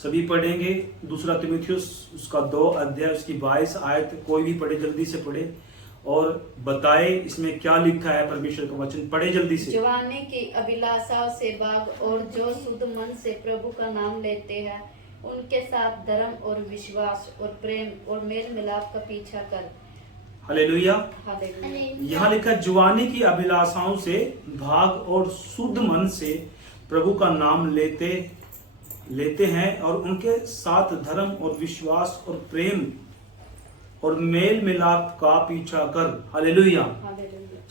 सभी पढ़ेंगे। दूसरा तीमुथियुस उसका 2 अध्याय उसकी 22 आयत, कोई भी पढ़े, जल्दी से पढ़े और बताए इसमें क्या लिखा है। परमेश्वर का वचन पढ़े जल्दी से। जवानी की अभिलाषाओं से भाग, और जो शुद्ध मन से प्रभु का नाम लेते हैं उनके साथ धर्म और विश्वास और प्रेम और मेल मिलाप का पीछा कर। हालेलुया। हालेलुया। यहाँ लिखा जवानी की अभिलाषाओं से भाग और शुद्ध मन से प्रभु का नाम लेते हैं और उनके साथ धर्म और विश्वास और प्रेम और मेल मिलाप का पीछा कर। हालेलुया।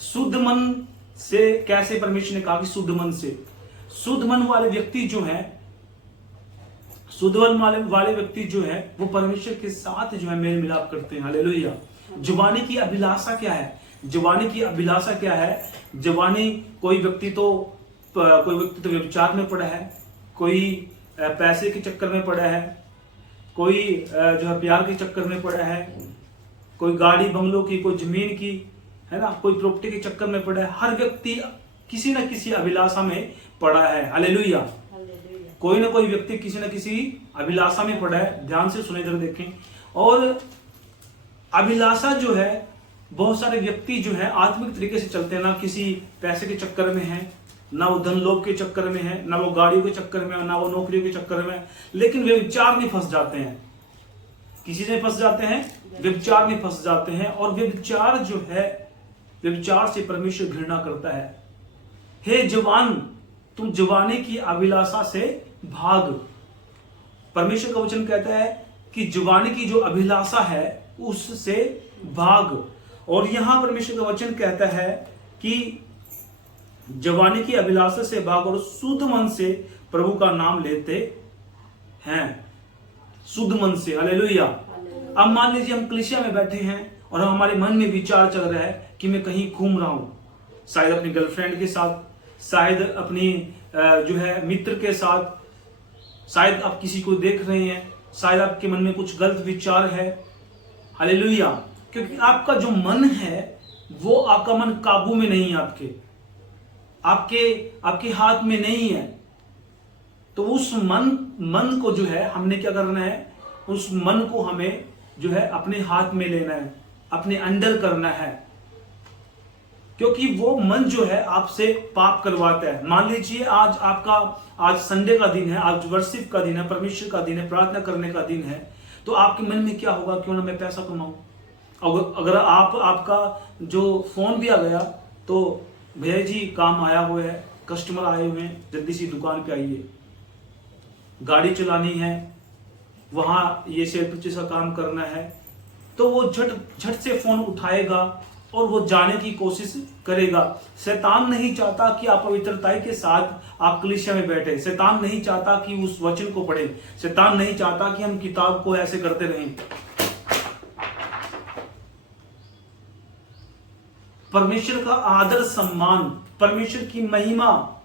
शुद्ध मन से कैसे? परमेश्वर ने कहा कि शुद्ध मन से। शुद्ध मन वाले व्यक्ति जो है, शुद्ध मन वाले व्यक्ति जो है वो परमेश्वर के साथ जो है मेल मिलाप करते हैं। हालेलुया। जवानी की अभिलाषा क्या है? जवानी की अभिलाषा क्या है? जवानी कोई व्यक्ति तो व्यभिचार में पड़ा है, कोई पैसे के चक्कर में पड़ा है, कोई जो है प्यार के चक्कर में पड़ा है, कोई गाड़ी बंगलों की, कोई जमीन की, है ना, कोई प्रॉपर्टी के चक्कर में पड़ा है। हर व्यक्ति किसी न किसी अभिलाषा में पड़ा है। हालेलुया। कोई ना कोई व्यक्ति किसी न किसी अभिलाषा में पड़ा है। ध्यान से सुने, जरा देखें। और अभिलाषा जो है, बहुत सारे व्यक्ति जो है आत्मिक तरीके से चलते हैं, ना किसी पैसे के चक्कर में है, ना वो धन लोभ के चक्कर में है, ना वो गाड़ियों के चक्कर में, ना वो नौकरियों के चक्कर में, लेकिन वे विचार में फंस जाते हैं। किसी से फंस जाते हैं? व्यभिचार में फंस जाते हैं। और व्यभिचार जो है, व्यभिचार से परमेश्वर घृणा करता है। हे जवान, तुम जवानी की अभिलाषा से भाग। परमेश्वर का वचन कहता है कि जवानी की जो अभिलाषा है उससे भाग। और यहां परमेश्वर का वचन कहता है कि जवानी की अभिलाषा से भाग और शुद्ध मन से प्रभु का नाम लेते हैं। शुद्ध मन से। हालेलुया। अब मान लीजिए हम कलीसिया में बैठे हैं और हमारे मन में विचार चल रहा है कि मैं कहीं घूम रहा हूं, शायद अपनी गर्लफ्रेंड के साथ, शायद अपनी जो है मित्र के साथ, शायद आप किसी को देख रहे हैं, शायद आपके मन में कुछ गलत विचार है। हालेलुया। क्योंकि आपका जो मन है वो, आपका मन काबू में नहीं है, आपके हाथ में नहीं है। तो उस मन को जो है हमने क्या करना है, उस मन को हमें जो है अपने हाथ में लेना है, अपने अंडर करना है। क्योंकि वो मन जो है आपसे पाप करवाता है। मान लीजिए आज संडे का दिन है, आज वर्शिप का दिन है, परमेश्वर का दिन है, प्रार्थना करने का दिन है, तो आपके मन में क्या होगा? क्यों ना मैं पैसा कमाऊं। अगर आपका जो फोन भी आ गया तो भैया जी काम आया हुआ है, कस्टमर आए हुए हैं, जल्दी सी दुकान पे आइए। गाड़ी चलानी है, वहां ये सेल परचेज का काम करना है, तो वो झट से फोन उठाएगा और वो जाने की कोशिश करेगा। शैतान नहीं चाहता कि आप पवित्रताई के साथ आप कलीसिया में बैठे। शैतान नहीं चाहता कि उस वचन को पढ़े। शैतान नहीं चाहता कि हम किताब को ऐसे करते रहें। परमेश्वर का आदर सम्मान, परमेश्वर की महिमा,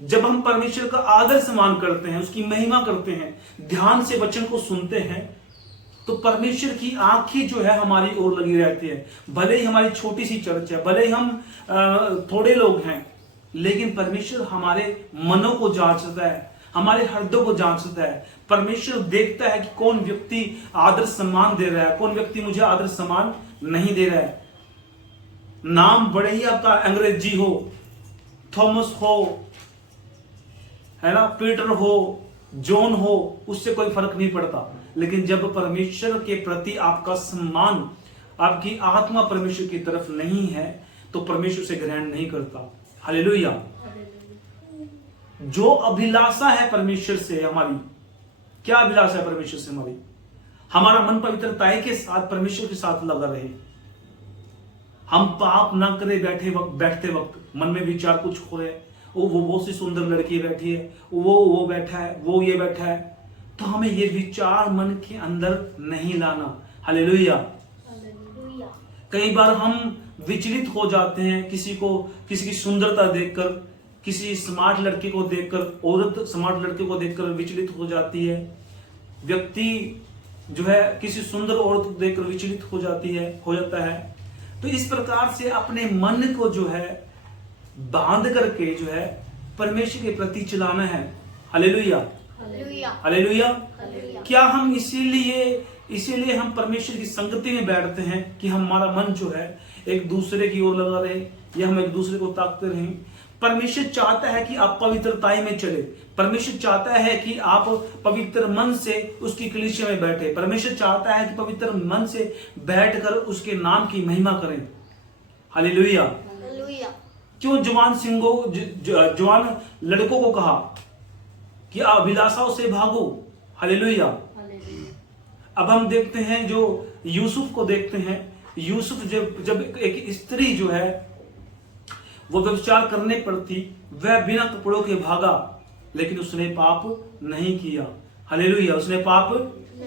जब हम परमेश्वर का आदर सम्मान करते हैं, उसकी महिमा करते हैं, ध्यान से वचन को सुनते हैं, तो परमेश्वर की आंखें जो है हमारी ओर लगी रहती है। भले ही हमारी छोटी सी चर्च है, भले ही हम थोड़े लोग हैं, लेकिन परमेश्वर हमारे मनों को जांचता है, हमारे हृदय को जांचता है। परमेश्वर देखता है कि कौन व्यक्ति आदर सम्मान दे रहा है, कौन व्यक्ति मुझे आदर सम्मान नहीं दे रहा है। नाम बड़े ही आपका अंग्रेजी हो, थॉमस हो, है ना, पीटर हो, जॉन हो, उससे कोई फर्क नहीं पड़ता। लेकिन जब परमेश्वर के प्रति आपका सम्मान, आपकी आत्मा परमेश्वर की तरफ नहीं है, तो परमेश्वर से ग्रहण नहीं करता। हालेलुया। जो अभिलाषा है परमेश्वर से हमारी, क्या अभिलाषा है परमेश्वर से हमारी? हमारा मन पवित्रताई के साथ परमेश्वर के साथ लगा रहे। हम पाप ना करें बैठते वक्त मन में विचार कुछ हो रहे, वो बहुत सी सुंदर लड़की बैठी है, वो बैठा है, वो ये बैठा है, तो हमें ये विचार मन के अंदर नहीं लाना। हालेलुया। कई बार हम विचलित हो जाते हैं किसी की सुंदरता देखकर, किसी स्मार्ट लड़के को देखकर, औरत स्मार्ट लड़के को देखकर विचलित हो जाती है। व्यक्ति जो है किसी सुंदर औरत को देखकर विचलित हो जाता है। तो इस प्रकार से अपने मन को जो है बांध करके जो है परमेश्वर के प्रति चलाना है। हालेलुया। हालेलुया। क्या हम इसीलिए हम परमेश्वर की संगति में बैठते हैं कि हमारा मन जो है एक दूसरे की ओर लगा रहे, या हम एक दूसरे को ताकते रहें? परमेश्वर चाहता है कि आप पवित्रताई में चले। परमेश्वर चाहता है कि आप पवित्र मन से उसकी कलीसिया में बैठे। परमेश्वर चाहता है कि पवित्र मन से बैठकर उसके नाम की महिमा करें। हालेलुया। क्यों जवान लड़कों को कहा कि अभिलाषाओं से भागो? हालेलुया। अब हम देखते हैं, जो यूसुफ को देखते हैं। यूसुफ जब एक स्त्री जो है वो व्यभिचार करने पर थी, वह बिना कपड़ों के भागा, लेकिन उसने पाप नहीं किया। हालेलुया। उसने पाप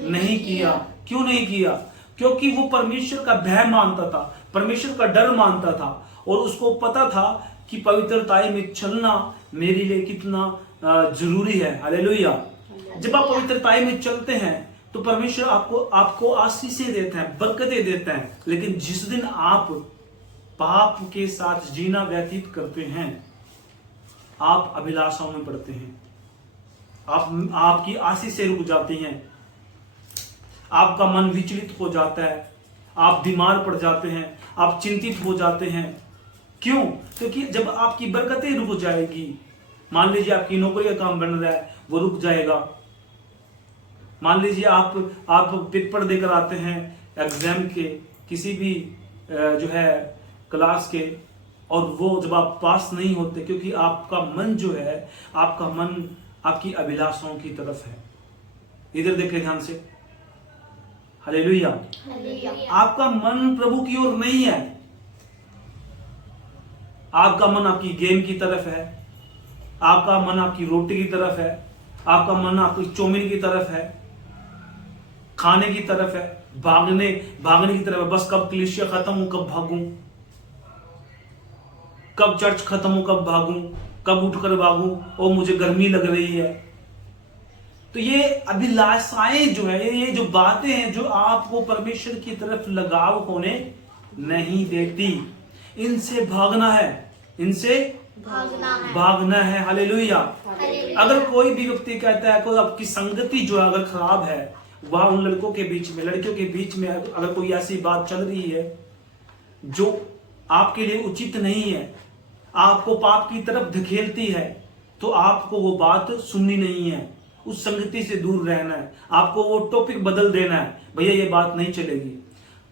नहीं किया। क्यों नहीं किया? क्योंकि वो परमेश्वर का भय मानता था, परमेश्वर का डर मानता था, और उसको पता था कि पवित्रताई में चलना मेरे लिए कितना जरूरी है। हालेलुया। जब आप पवित्रताई में चलते हैं तो परमेश्वर आपको आशीषें देते हैं, बरकतें देते हैं। लेकिन जिस दिन आप पाप के साथ जीना व्यतीत करते हैं, आप अभिलाषाओं में पड़ते हैं, आपकी आशीषें रुक जाती हैं, आपका मन विचलित हो जाता है, आप बीमार पड़ जाते हैं, आप चिंतित हो जाते हैं। क्यों? क्योंकि जब आपकी बरकतें रुक जाएगी, मान लीजिए आपकी नौकरी का काम बन रहा है, वो रुक जाएगा। मान लीजिए आप पेपर देकर आते हैं एग्जाम के, किसी भी जो है क्लास के, और वो जब आप पास नहीं होते, क्योंकि आपका मन जो है, आपका मन आपकी अभिलाषाओं की तरफ है। इधर देखें ध्यान से। हालेलुया। आपका मन प्रभु की ओर नहीं है। आपका मन आपकी गेम की तरफ है, आपका मन आपकी रोटी की तरफ है, आपका मन आपकी चौमिन की तरफ है, खाने की तरफ है, भागने की तरफ है। बस कब कलीसिया खत्म हो, कब भागूं, कब चर्च खत्म हो, कब भागूं, कब उठकर भागूं, और मुझे गर्मी लग रही है। तो ये अभिलाषाएं जो है, ये जो बातें हैं, जो आपको परमेश्वर की तरफ लगाव होने नहीं देती, इनसे भागना है, इनसे भागना है। हालेलुया। अगर कोई भी व्यक्ति कहता है, कोई आपकी संगति जो है अगर खराब है, वह उन लड़कों के बीच में, लड़कियों के बीच में अगर कोई ऐसी बात चल रही है जो आपके लिए उचित नहीं है, आपको पाप की तरफ धकेलती है, तो आपको वो बात सुननी नहीं है, उस संगति से दूर रहना है। आपको वो टॉपिक बदल देना है, भैया ये बात नहीं चलेगी।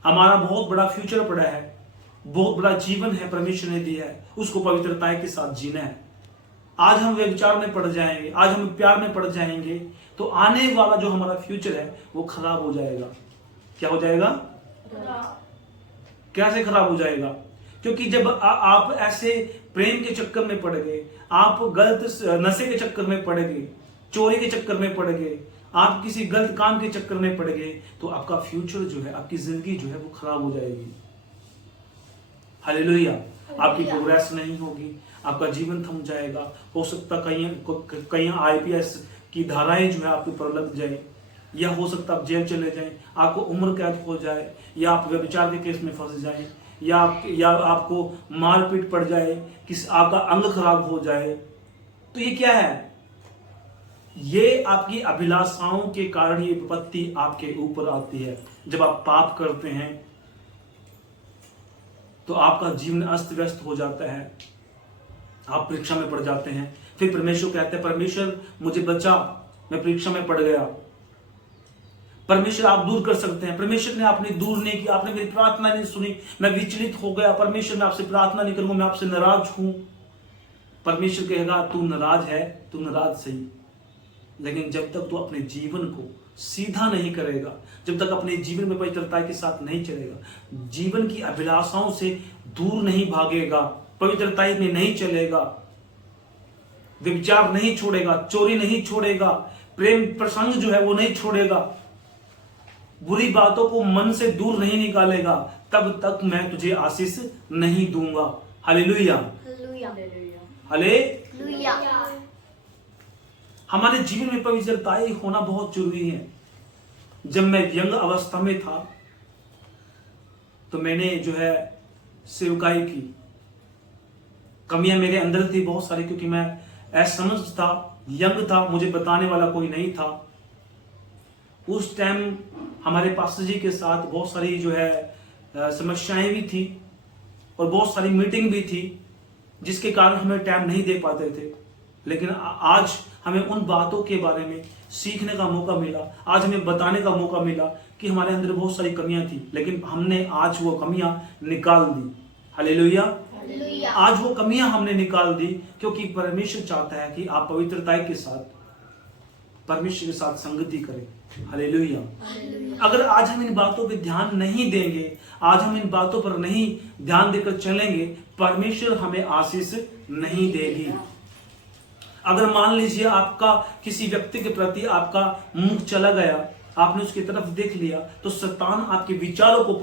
हमारा बहुत बड़ा फ्यूचर पड़ा है, बहुत बड़ा जीवन है परमेश्वर ने दिया है, उसको पवित्रता के साथ जीना है। आज हम व्यभिचार में पड़ जाएंगे, आज हम प्यार में पड़ जाएंगे, तो आने वाला जो हमारा फ्यूचर है वो खराब हो जाएगा। क्या हो जाएगा? कैसे खराब हो जाएगा? क्योंकि जब आप ऐसे प्रेम के चक्कर में पड़ गए, आप गलत नशे के चक्कर में पड़ गए, चोरी के चक्कर में पड़ गए, आप किसी गलत काम के चक्कर में पड़ गए, तो आपका फ्यूचर जो है, आपकी जिंदगी जो है वो खराब हो जाएगी। हालेलुया। आपकी प्रोग्रेस नहीं होगी, आपका जीवन थम जाएगा। हो सकता कहीं IPS की धाराएं जो है आपके ऊपर लग जाए, या हो सकता आप जेल चले जाएं, आपको उम्र कैद हो जाए, या आप व्यभिचार के केस में फंस जाएं, या आपको मारपीट पड़ जाए, आपका अंग खराब हो जाए। तो ये क्या है? ये आपकी अभिलाषाओं के कारण ये विपत्ति आपके ऊपर आती है। जब आप पाप करते हैं तो आपका जीवन अस्त व्यस्त हो जाता है, आप परीक्षा में पड़ जाते हैं। फिर परमेश्वर कहते हैं, परमेश्वर मुझे बचा, मैं परीक्षा में पड़ गया। परमेश्वर आप दूर कर सकते हैं। परमेश्वर ने आपने दूर नहीं किया, आपने मेरी प्रार्थना नहीं सुनी, मैं विचलित हो गया। परमेश्वर मैं आपसे प्रार्थना नहीं करूंगा, मैं आपसे नाराज हूं। परमेश्वर कहेगा, तू नाराज है, तू नाराज सही, लेकिन जब तक तू अपने जीवन को सीधा नहीं करेगा, जब तक अपने जीवन में पवित्रता के साथ नहीं चलेगा, जीवन की अभिलाषाओं से दूर नहीं भागेगा, पवित्रता में नहीं चलेगा, व्यभिचार नहीं छोड़ेगा, चोरी नहीं छोड़ेगा, प्रेम प्रसंग जो है वो नहीं छोड़ेगा, बुरी बातों को मन से दूर नहीं निकालेगा, तब तक मैं तुझे आशीष नहीं दूंगा। हालेलुया। हालेलुया। हमारे जीवन में पवित्रता होना बहुत जरूरी है। जब मैं यंग अवस्था में था तो मैंने जो है सेवकाई की। कमियां मेरे अंदर थी बहुत सारी, क्योंकि मैं असमझ था, यंग था, मुझे बताने वाला कोई नहीं था। उस टाइम हमारे पास्टर जी के साथ बहुत सारी जो है समस्याएं भी थी और बहुत सारी मीटिंग भी थी, जिसके कारण हमें टाइम नहीं दे पाते थे। लेकिन आज हमें उन बातों के बारे में सीखने का मौका मिला, आज हमें बताने का मौका मिला कि हमारे अंदर बहुत सारी कमियां थी, लेकिन हमने आज वो कमियां निकाल दी। हालेलुया। आज वो कमियां हमने निकाल दी, क्योंकि परमेश्वर चाहता है कि आप पवित्रता के साथ परमेश्वर के साथ संगति करें। हालेलुया। अगर आज हम इन बातों पे ध्यान नहीं देंगे, आज हम इन बातों पर नहीं ध्यान देकर चलेंगे, परमेश्वर हमें आशीष नहीं देगी। अगर मान लीजिए आपका किसी व्यक्ति के प्रति आपका मुंह चला गया, आपने उसकी तरफ देख लिया, तो शैतान आपके विचारों को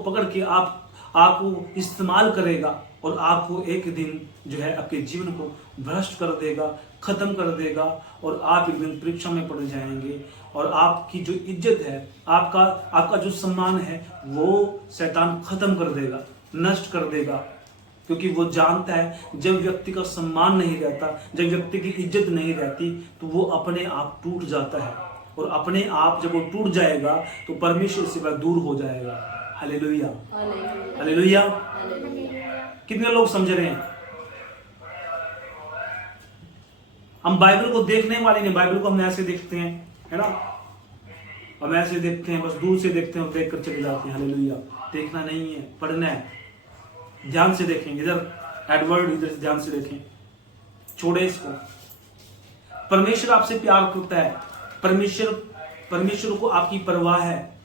पकड़ के आपको इस्तेमाल करेगा और आपको एक दिन जो है आपके जीवन को भ्रष्ट कर देगा, खत्म कर देगा, और आप एक दिन परीक्षा में पड़ जाएंगे और आपकी जो इज्जत है, आपका जो सम्मान है, वो शैतान खत्म कर देगा, नष्ट कर देगा। क्योंकि वो जानता है जब व्यक्ति का सम्मान नहीं रहता, जब व्यक्ति की इज्जत नहीं रहती, तो वो अपने आप टूट जाता है, और अपने आप जब वो टूट जाएगा तो परमेश्वर से वह दूर हो जाएगा। Hallelujah, hallelujah. कितने लोग समझ रहे हैं? हम बाइबल को देखने वाले नहीं, बाइबल को हम ऐसे देखते हैं, है ना, हम ऐसे देखते हैं, बस दूर से देखते हैं और देख कर चले जाते हैं। हालेलुया। देखना नहीं है, पढ़ना है, ध्यान से देखेंगे। इधर एडवर्ड, इधर ध्यान से देखें, छोड़े इसको। परमेश्वर आपसे प्यार करता है, परमेश्वर को आपकी परवाह है,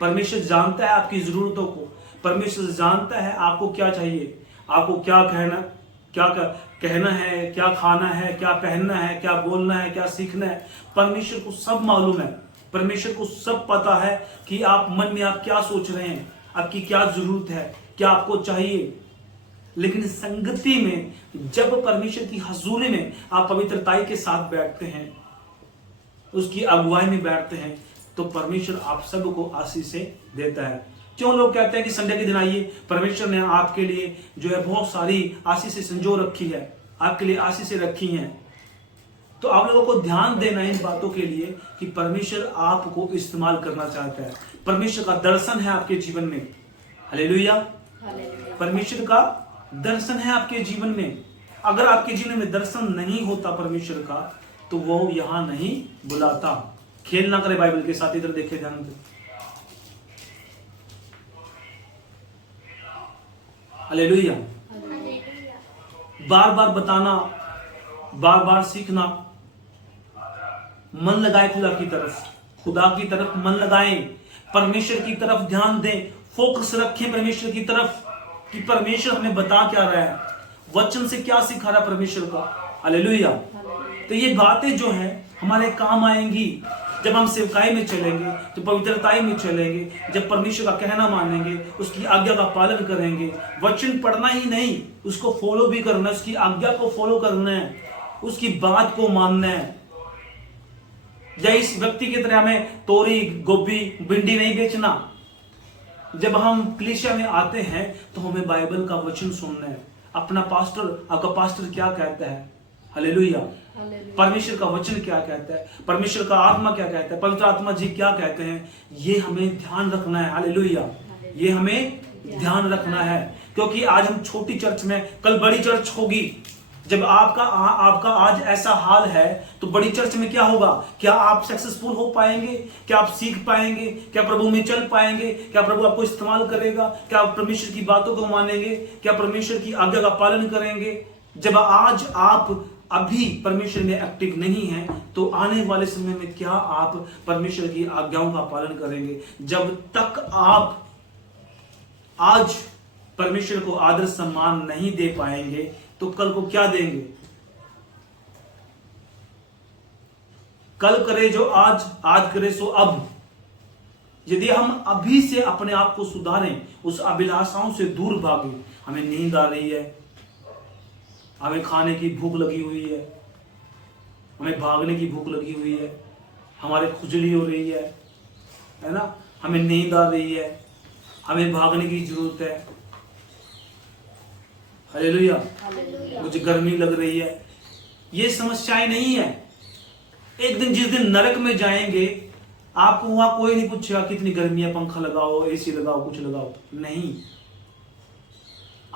परमेश्वर जानता है आपकी जरूरतों को, परमेश्वर जानता है आपको क्या चाहिए, आपको क्या कहना है, क्या खाना है, क्या पहनना है, क्या बोलना है, क्या सीखना है। परमेश्वर को सब मालूम है, परमेश्वर को सब पता है कि आप मन में आप क्या सोच रहे हैं, आपकी क्या जरूरत है, क्या आपको चाहिए। लेकिन संगति में, जब परमेश्वर की हजूरी में आप पवित्रताई के साथ बैठते हैं, उसकी अगुवाई में बैठते हैं, तो परमेश्वर आप सबको आशीष देता है। क्यों लोग कहते हैं कि संडे के दिन आइए, परमेश्वर ने आपके लिए जो है बहुत सारी आशीषें संजो रखी है, आपके लिए आशीषें रखी हैं। तो आप लोगों को ध्यान देना इन बातों के लिए कि परमेश्वर आपको इस्तेमाल करना चाहता है, परमेश्वर का दर्शन है आपके जीवन में। हालेलुया। परमेश्वर का दर्शन है आपके जीवन में। अगर आपके जीवन में दर्शन नहीं होता परमेश्वर का, तो वो यहां नहीं बुलाता। खेल ना करे बाइबल के साथ, इधर देखे ध्यान से। हालेलुया। बार बार बताना, बार बार सीखना, मन लगाए खुदा की तरफ मन लगाएं, परमेश्वर की तरफ ध्यान दें, फोकस रखें परमेश्वर की तरफ कि परमेश्वर हमें बता क्या रहा है, वचन से क्या सिखा रहा है परमेश्वर का। हालेलुया। तो ये बातें जो है हमारे काम आएंगी जब हम सेवकाई में चलेंगे, तो पवित्रताई में चलेंगे, जब परमेश्वर का कहना मानेंगे, उसकी आज्ञा का पालन करेंगे। वचन पढ़ना ही नहीं, उसको फॉलो भी करना है, उसकी आज्ञा को फॉलो करना है, उसकी बात को मानना है। या इस व्यक्ति की तरह हमें तोरी, गोभी, भिंडी नहीं बेचना। जब हम कलीसिया में आते हैं तो हमें बाइबल का वचन सुनना है, अपना पास्टर, आपका पास्टर क्या कहता है। हालेलुया। परमेश्वर का वचन क्या कहता है, परमेश्वर का आत्मा क्या कहता है, पवित्र आत्मा जी क्या कहते हैं, ये हमें ध्यान रखना है। हालेलुया। ये हमें ध्यान रखना है, क्योंकि आज हम छोटी चर्च में, कल बड़ी चर्च होगी। जब आपका आज ऐसा हाल है, तो बड़ी चर्च में क्या होगा? क्या आप सक्सेसफुल हो पाएंगे? क्या आप सीख पाएंगे? क्या प्रभु में चल पाएंगे? क्या प्रभु आपको इस्तेमाल करेगा? क्या आप परमेश्वर की बातों को मानेंगे? क्या परमेश्वर की आज्ञा का पालन करेंगे? जब आज आप अभी परमेश्वर में एक्टिव नहीं है, तो आने वाले समय में क्या आप परमेश्वर की आज्ञाओं का पालन करेंगे? जब तक आप आज परमेश्वर को आदर सम्मान नहीं दे पाएंगे, तो कल को क्या देंगे? कल करे जो आज, आज करे सो अब। यदि हम अभी से अपने आप को सुधारें, उस अभिलाषाओं से दूर भागें, हमें नींद आ रही है, हमें खाने की भूख लगी हुई है, हमें भागने की भूख लगी हुई है, हमारे खुजली हो रही है ना, हमें नींद आ रही है, हमें भागने की जरूरत है। हालेलुया। मुझे गर्मी लग रही है, ये समस्याएं नहीं है। एक दिन जिस दिन नरक में जाएंगे, आपको वहां कोई नहीं पूछेगा कितनी गर्मी है, पंखा लगाओ, एसी लगाओ, कुछ लगाओ, नहीं।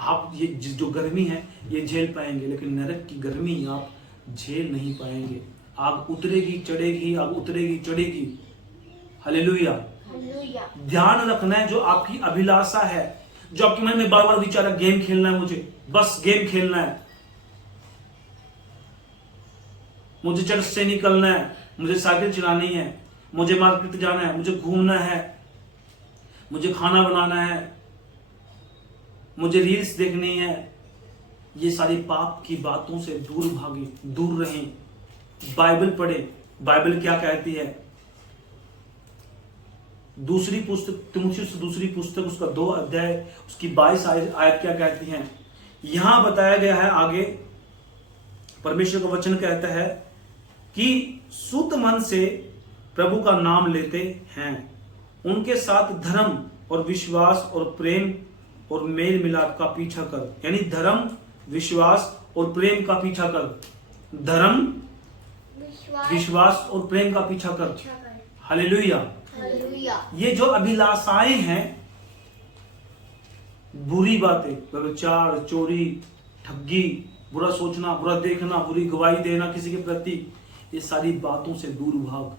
आप ये जो गर्मी है ये झेल पाएंगे, लेकिन नरक की गर्मी आप झेल नहीं पाएंगे। आग उतरेगी चढ़ेगी, आग उतरेगी चढ़ेगी। हालेलुया। ध्यान रखना है, जो आपकी अभिलाषा है, जो आपके मन में बार बार विचार है, गेम खेलना है, मुझे बस गेम खेलना है, मुझे चर्च से निकलना है, मुझे साइकिल चलानी है, मुझे मार्केट जाना है, मुझे घूमना है, मुझे खाना बनाना है, मुझे रील्स देखनी है, ये सारी पाप की बातों से दूर भागे, दूर रहें। बाइबल पढ़े। बाइबल क्या कहती है? दूसरी पुस्तक तीमुथियुस दूसरी पुस्तक उसका 2 अध्याय उसकी 22 आयत क्या कहती हैं? यहां बताया गया है आगे, परमेश्वर का वचन कहता है कि शुद्ध मन से प्रभु का नाम लेते हैं, उनके साथ धर्म और विश्वास और प्रेम और मेल मिलाप का पीछा कर। यानी धर्म, विश्वास और प्रेम का पीछा कर। धर्म, विश्वास और प्रेम का पीछा कर। हालेलुया। ये जो अभिलाषाएं हैं, बुरी बातें, व्यभिचार, चोरी, ठगी, बुरा सोचना, बुरा देखना, बुरी गवाही देना किसी के प्रति, ये सारी बातों से दूर भाग।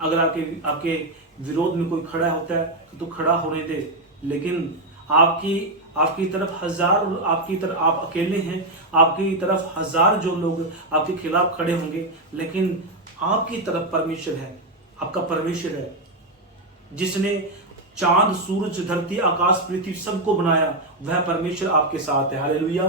अगर आपके विरोध में कोई खड़ा होता है तो खड़ा होने दे, लेकिन आपकी तरफ हजार, आपकी तरफ आप अकेले हैं, आपकी तरफ हजार जो लोग आपके खिलाफ खड़े होंगे, लेकिन आपकी तरफ परमेश्वर है, आपका परमेश्वर है, जिसने चांद, सूरज, धरती, आकाश, पृथ्वी सबको बनाया, वह परमेश्वर आपके साथ है। हालेलुया।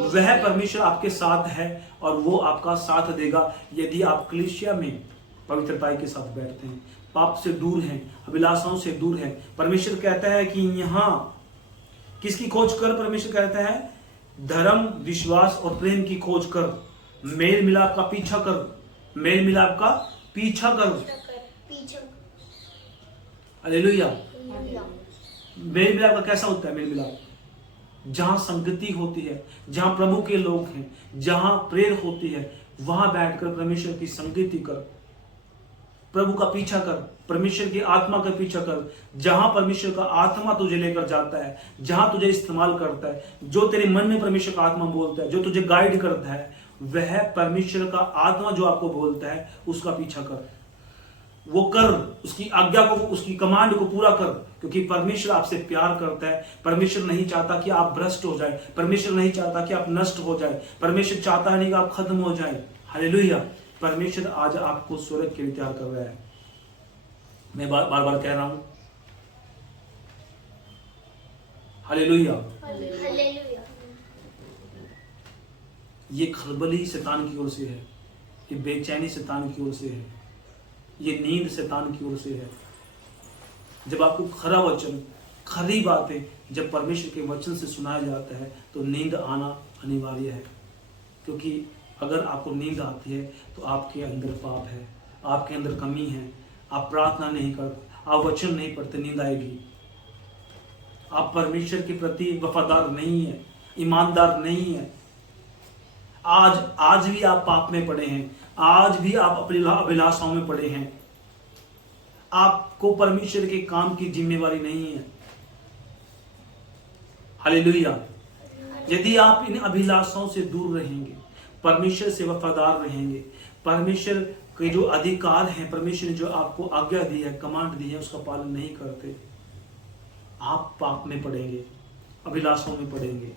वह परमेश्वर आपके साथ है और वो आपका साथ देगा यदि आप कलीसिया में पवित्रताई के साथ बैठते हैं, पाप से दूर हैं, अभिलाषाओं से दूर हैं। परमेश्वर कहता है कि यहां किसकी खोज कर? परमेश्वर कहता है धर्म, विश्वास और प्रेम की खोज कर, मेल मिलाप का पीछा कर, मेल मिलाप का पीछा कर। हालेलुया। मेल मिलाप का कैसा होता है? मेल मिलाप जहां संगति होती है, जहां प्रभु के लोग हैं, जहां प्रेयर होती है, वहां बैठकर परमेश्वर की संगति कर, प्रभु का पीछा कर, परमेश्वर की आत्मा का पीछा कर। जहां परमेश्वर का आत्मा तुझे लेकर जाता है, जहां तुझे इस्तेमाल करता है, जो तेरे मन में परमेश्वर का आत्मा बोलता है, जो तुझे गाइड करता है, वह परमेश्वर का आत्मा जो आपको बोलता है उसका पीछा कर, वो कर, उसकी आज्ञा को, उसकी कमांड को पूरा कर, क्योंकि परमेश्वर आपसे प्यार करता है। परमेश्वर नहीं चाहता कि आप भ्रष्ट हो जाए, परमेश्वर नहीं चाहता कि आप नष्ट हो जाए, परमेश्वर चाहता नहीं कि आप खत्म हो जाए। हालेलुया। परमेश्वर आज आपको स्वर्ग के लिए तैयार कर रहा है। मैं बार बार कह रहा हूं, हालेलुया। ये खलबली शैतान की ओर से है, ये बेचैनी शैतान की ओर से है, ये नींद शैतान की ओर से है। जब आपको खरा वचन, खरी बातें जब परमेश्वर के वचन से सुनाया जाता है तो नींद आना अनिवार्य है, क्योंकि अगर आपको नींद आती है तो आपके अंदर पाप है, आपके अंदर कमी है, आप प्रार्थना नहीं करते, आप वचन नहीं पढ़ते, नींद आएगी। आप परमेश्वर के प्रति वफादार नहीं है, ईमानदार नहीं है। आज भी आप पाप में पड़े हैं, आज भी आप अपनी अभिलाषाओं में पड़े हैं। आपको परमेश्वर के काम की जिम्मेवारी नहीं है। हालेलुया। यदि आप इन अभिलाषाओं से दूर रहेंगे, परमेश्वर से वफादार रहेंगे, परमेश्वर के जो अधिकार हैं, परमेश्वर ने जो आपको आज्ञा दी है, कमांड दी है, उसका पालन नहीं करते, आप पाप में पड़ेंगे, अभिलाषाओं में पड़ेंगे।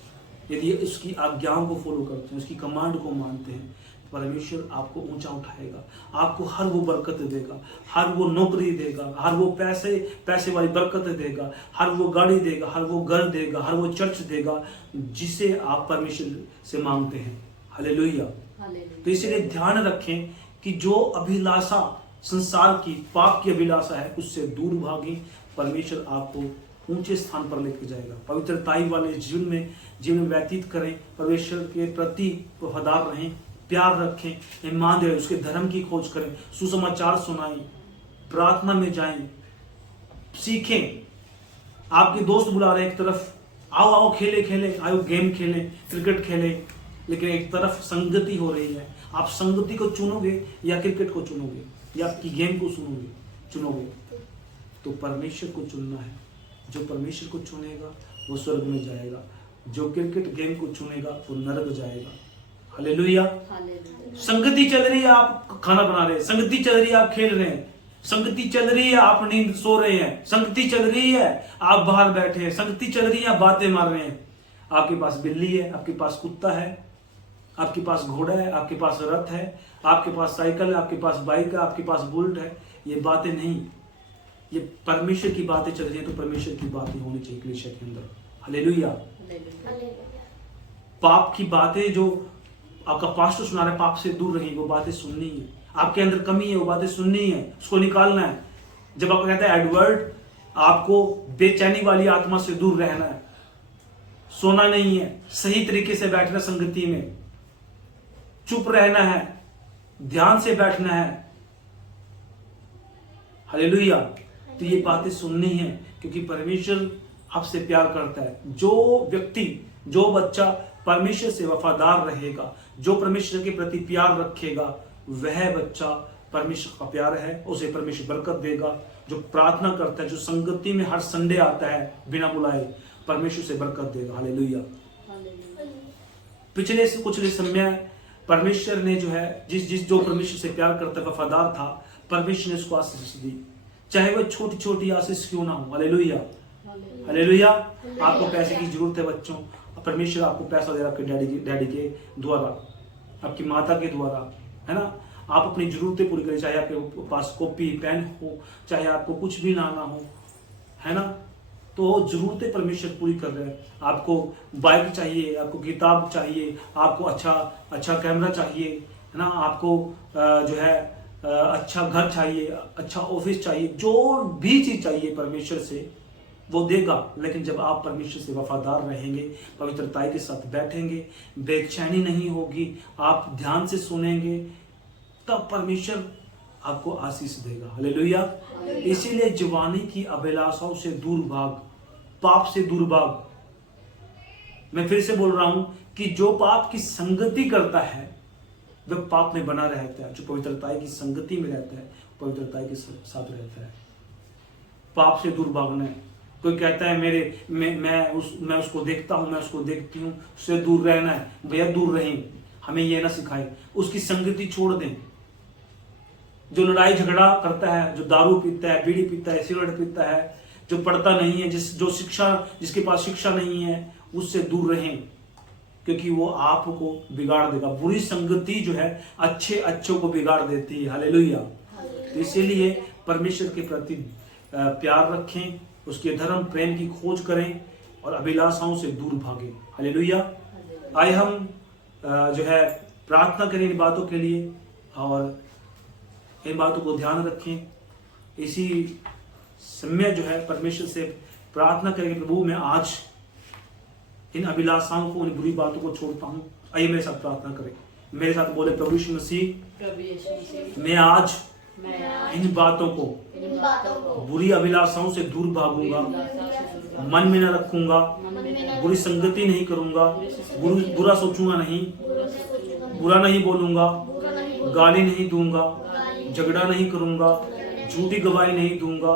यदि उसकी आज्ञाओं को फॉलो करते हैं, उसकी कमांड को मानते हैं, परमेश्वर आपको ऊंचा उठाएगा, आपको हर वो बरकत देगा, हर वो नौकरी देगा, हर वो पैसे वाली बरकत देगा, हर वो गाड़ी देगा, हर वो घर देगा, हर वो चर्च देगा जिसे आप परमेश्वर से मांगते हैं। हालेलुया। तो इसलिए ध्यान रखें कि जो अभिलाषा संसार की, पाप की अभिलाषा है, उससे दूर भागें। परमेश्वर आपको ऊंचे स्थान पर लेकर जाएगा। पवित्रताई वाले जीवन व्यतीत करें, परमेश्वर के प्रति वफादार रहें, प्यार रखें, ईमानदार, उसके धर्म की खोज करें, सुसमाचार सुनाएं, प्रार्थना में जाएं, सीखें। आपके दोस्त बुला रहे हैं एक तरफ, आओ खेलें, आओ गेम खेलें, क्रिकेट खेलें, लेकिन एक तरफ संगति हो रही है। आप संगति को चुनोगे या क्रिकेट को चुनोगे या आपकी गेम को चुनोगे? तो परमेश्वर को चुनना है। जो परमेश्वर को चुनेगा वो स्वर्ग में जाएगा, जो क्रिकेट गेम को चुनेगा वो नरक जाएगा। हालेलुया। संगति चल रही है, आप खाना बना रहे हैं, संगति चल रही है, आप खेल रहे हैं, संगति चल रही है, आप नींद सो रहे हैं, संगति चल रही है, आप बाहर बैठे हैं, संगति चल रही है, आप बातें मार रहे हैं। आपके पास बिल्ली है, आपके पास कुत्ता है, आपके पास घोड़ा है, आपके पास रथ है, आपके पास साइकिल है, आपके पास बाइक है, आपके पास बुलेट है। ये बातें नहीं, ये परमेश्वर की बातें चल रही है। तो परमेश्वर की बातें होनी चाहिए कलीसिया के अंदर। हालेलुया। पाप की बातें जो आपका पास्टर सुना रहा है, पाप से दूर रहिए, वो बातें सुननी है। आपके अंदर कमी है, वो बातें सुननी है, उसको निकालना है। जब आपको कहता है एडवर्ड, आपको बेचैनी वाली आत्मा से दूर रहना है, सोना नहीं है, सही तरीके से बैठना, संगति में चुप रहना है, ध्यान से बैठना है। हालेलुया। तो ये बातें सुननी है, क्योंकि परमेश्वर आपसे प्यार करता है। जो व्यक्ति, जो बच्चा परमेश्वर से वफादार रहेगा, जो परमेश्वर के प्रति प्यार रखेगा, वह बच्चा परमेश्वर का प्यार है, उसे परमेश्वर बरकत देगा। जो प्रार्थना करता है, जो संगति में हर संडे आता है बिना बुलाए, परमेश्वर से बरकत देगा। हालेलुया। पिछले से कुछ समय परमेश्वर ने जो है, जो परमेश्वर से प्यार करता है, वफादार था, परमेश्वर ने उसको आशीष दी, चाहे वह छोटी छोटी आशीष क्यों ना हो। हालेलुया। हालेलुया। आपको पैसे की जरूरत है बच्चों, परमेश्वर आपको पैसा दे रहा है आपके डैडी के द्वारा, आपकी माता के द्वारा, है ना। आप अपनी जरूरतें पूरी करें, चाहे आपके पास कॉपी पेन हो, चाहे आपको कुछ भी लाना हो, है ना। तो जरूरतें परमेश्वर पूरी कर रहे हैं। आपको बाइक चाहिए, आपको किताब चाहिए, आपको अच्छा कैमरा चाहिए, है ना। आपको जो है अच्छा घर चाहिए, अच्छा ऑफिस चाहिए, जो भी चीज चाहिए परमेश्वर से वो देगा। लेकिन जब आप परमेश्वर से वफादार रहेंगे, पवित्रताई के साथ बैठेंगे, बेचैनी नहीं होगी, आप ध्यान से सुनेंगे, तब परमेश्वर आपको आशीष देगा। हालेलुया। इसीलिए जवानी की अभिलाषाओं से दूर भाग, पाप से दूर भाग। मैं फिर से बोल रहा हूं कि जो पाप की संगति करता है वह पाप में बना रहता है, जो पवित्रताई की संगति में रहता है पवित्रताई के साथ रहता है। पाप से दूर भागना है। कोई कहता है मैं उसको देखता हूं, मैं उसको देखती हूं, उससे दूर रहना है। भैया दूर रहें, हमें यह ना सिखाए, उसकी संगति छोड़ दें। जो लड़ाई झगड़ा करता है, जो दारू पीता है, बीड़ी पीता है, सिगरेट पीता है, जो पढ़ता नहीं है, जिसके पास शिक्षा नहीं है, उससे दूर रहें, क्योंकि वो आपको बिगाड़ देगा। बुरी संगति जो है अच्छों को बिगाड़ देती है। हालेलुया। तो इसीलिए परमेश्वर के प्रति प्यार रखें, उसके धर्म प्रेम की खोज करें और अभिलाषाओं से दूर भागें। हालेलुया। आइए हम जो है प्रार्थना करें इन बातों के लिए और इन बातों को ध्यान रखें। इसी समय जो है परमेश्वर से प्रार्थना करें, प्रभु मैं आज इन अभिलाषाओं को, इन बुरी बातों को छोड़ता हूं। आइए मेरे साथ प्रार्थना करें, मेरे साथ बोले, प्रभु यीशु मसीह मैं आज इन बातों को, बुरी अभिलाषाओं से दूर भागूंगा, मन में न रखूंगा, बुरी संगति नहीं करूंगा, बुरा सोचूंगा नहीं, बुरा नहीं बोलूंगा, गाली नहीं दूंगा, झगड़ा नहीं करूंगा, झूठी गवाही नहीं दूंगा,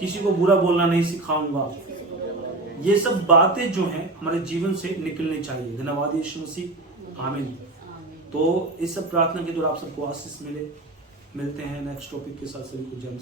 किसी को बुरा बोलना नहीं सिखाऊंगा। ये सब बातें जो हैं हमारे जीवन से निकलनी चाहिए। धन्यवाद यीशु मसीह। आमीन। तो इस सब प्रार्थना के द्वारा आप सबको आशीष मिलते हैं नेक्स्ट टॉपिक के साथ। सभी को जय मसीह।